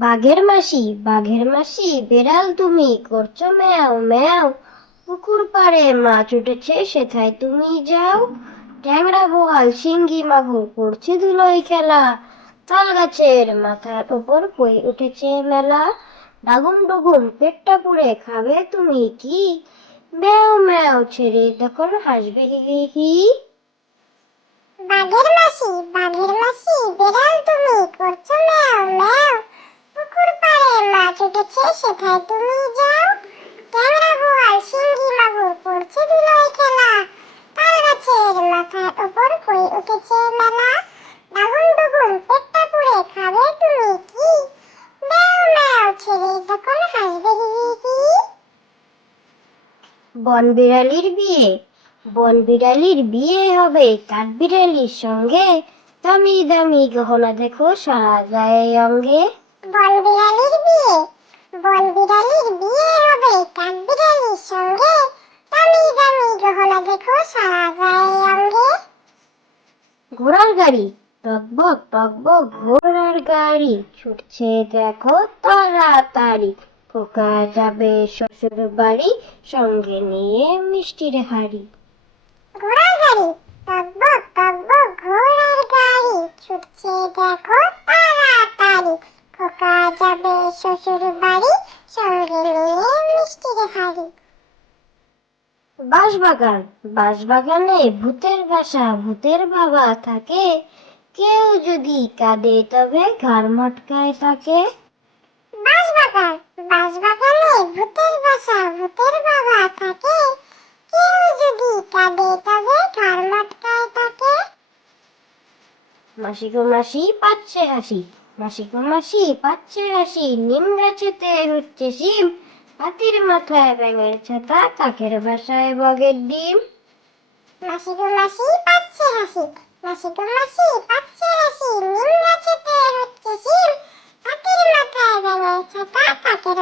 বাঘের মাসি বেড়াল তুমি করছো ম্যাও ম্যাও। পুকুর পাড়ে মাছ উঠেছে সেথায় তুমি যাও। ট্যাংরা বোয়াল শিঙ্গি মাগুর করছে ধুলোয় খেলা। তাল গাছের মাথার ওপর কই উঠেছে মেলা। ডাগুম ডুগুম পেটটা পুড়ে খাবে তুমি কি? ম্যাও ম্যাও ছেড়ে তখন হাসবে হি হি হি। বাঘের মাসি বেড়াল তুমি করছো ম্যাও ম্যাও। পুকুর পাড়ে মাছ উঠেছে সেথায় তুমি যাও। ট্যাংরা বোয়াল শিঙ্গি মাগুর করছে ধুলোয় খেলা। তাল গাছের মাথার ওপর কই উঠেছে মেলা। ডাগুম ডুগুম পেটটা পুড়ে খাবে তুমি কি? ম্যাও ম্যাও ছেড়ে তখন হাসবে হি হি হি। বনবিড়ালির বিয়ে হবে কাঠবিড়ালির সঙ্গে। দামি দামি গহনা দেখো সারা গায়ে অঙ্গে। বনবিড়ালির বিয়ে হবে কাঠবিড়ালির সঙ্গে। দামি দামি গহনা দেখো সারা গায়ে অঙ্গে। টক বক ঘোড়ার গাড়ি ছুটছে দেখো তাড়াতাড়ি। খোকা যাবে শ্বশুর বাড়ি সঙ্গে নিয়ে মিষ্টির হাড়ি। ঘোড়ার গাড়ি টক বক ঘোড়ার গাড়ি ছুটছে দেখো তাড়াতাড়ি। খোকা যাবে শ্বশুর বাড়ি সঙ্গে নিয়ে মিষ্টির হাড়ি। বাঁশবাগানে ভূতের বাসা ভূতের বাবা থাকে। কেউ যদি কাঁদে তবে ঘাড় মটকায় তাকে। বাঁশবাগানে ভূতের বাসা ভূতের বাবা থাকে। কেউ যদি কাঁদে তবে ঘাড় মটকায় তাকে। মাসি গো মাসি পাচ্ছে হাসি নিম গাছেতে হচ্ছে শিম। হাতির মাথায় ব্যাঙের ছাতা কাকের বাসায় বগের ডিম। মাসি গো মাসি পাচ্ছে হাসি নিম গাছেতে হচ্ছে শিম। হাতির মাথায় ব্যাঙের ছাতা কাকের